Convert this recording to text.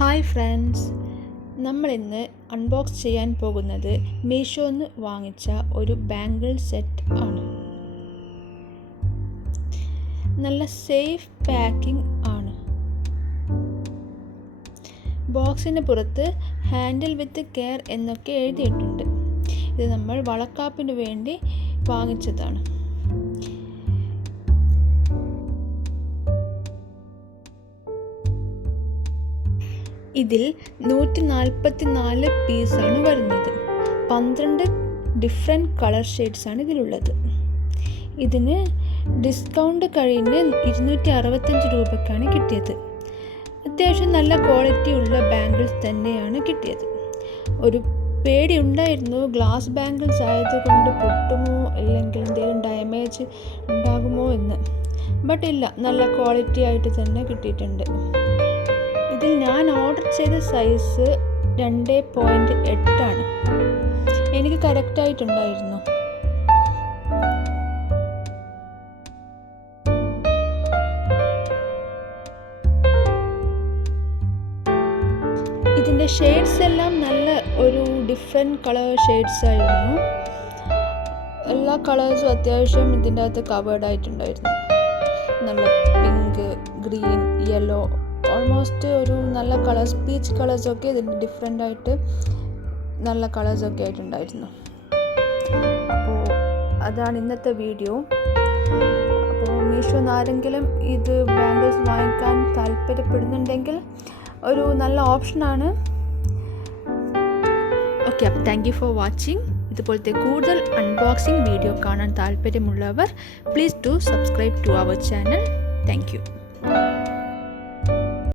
Hi friends, നമ്മളിന്ന് unbox ചെയ്യാൻ പോകുന്നത് മീഷോന്ന് വാങ്ങിച്ച ഒരു ബാംഗിൾ സെറ്റ് ആണ്. നല്ല സേഫ് പാക്കിംഗ് ആണ്. ബോക്സിന് പുറത്ത് ഹാൻഡിൽ വിത്ത് കെയർ എന്നൊക്കെ എഴുതിയിട്ടുണ്ട്. ഇത് നമ്മൾ വളക്കാപ്പിന് വേണ്ടി വാങ്ങിച്ചതാണ്. ഇതിൽ 144 പീസാണ് വരുന്നത്. 12 ഡിഫറെൻറ്റ് കളർ ഷെയ്ഡ്സാണ് ഇതിലുള്ളത്. ഇതിന് ഡിസ്കൗണ്ട് കഴിഞ്ഞ് 265 രൂപയ്ക്കാണ് കിട്ടിയത്. അത്യാവശ്യം നല്ല ക്വാളിറ്റി ഉള്ള ബാംഗിൾസ് തന്നെയാണ് കിട്ടിയത്. ഒരു പേടി ഉണ്ടായിരുന്നു, ഗ്ലാസ് ബാംഗിൾസ് ആയതുകൊണ്ട് പൊട്ടുമോ അല്ലെങ്കിൽ എന്തെങ്കിലും ഡാമേജ് ഉണ്ടാകുമോ എന്ന്. ബട്ട് ഇല്ല, നല്ല ക്വാളിറ്റി ആയിട്ട് തന്നെ കിട്ടിയിട്ടുണ്ട്. ഇതിൽ ഞാൻ ഓർഡർ ചെയ്ത സൈസ് 2.8 ആണ്. എനിക്ക് കറക്റ്റായിട്ടുണ്ടായിരുന്നു. ഇതിൻ്റെ ഷെയ്ഡ്സ് എല്ലാം നല്ല ഒരു ഡിഫറെൻറ്റ് കളർ ഷെയ്ഡ്സ് ആയിരുന്നു. എല്ലാ കളേഴ്സും അത്യാവശ്യം ഇതിൻ്റെ അകത്ത് കവേർഡ് ആയിട്ടുണ്ടായിരുന്നു. നല്ല പിങ്ക്, ഗ്രീൻ, യെല്ലോ, ഓൾമോസ്റ്റ് ഒരു നല്ല കളേഴ്സ്, പീച്ച് കളേഴ്സൊക്കെ ഇതിൻ്റെ ഡിഫറെൻ്റ് ആയിട്ട് നല്ല കളേഴ്സൊക്കെ ആയിട്ടുണ്ടായിരുന്നു. അപ്പോൾ അതാണ് ഇന്നത്തെ വീഡിയോ. അപ്പോൾ മീഷോന്ന് ആരെങ്കിലും ഇത് ബാംഗിൾസ് വാങ്ങിക്കാൻ താല്പര്യപ്പെടുന്നുണ്ടെങ്കിൽ ഒരു നല്ല ഓപ്ഷനാണ്. ഓക്കെ, അപ്പോൾ താങ്ക് യു ഫോർ വാച്ചിങ്. ഇതുപോലത്തെ കൂടുതൽ അൺബോക്സിംഗ് വീഡിയോ കാണാൻ താല്പര്യമുള്ളവർ please do subscribe to our channel. Thank U.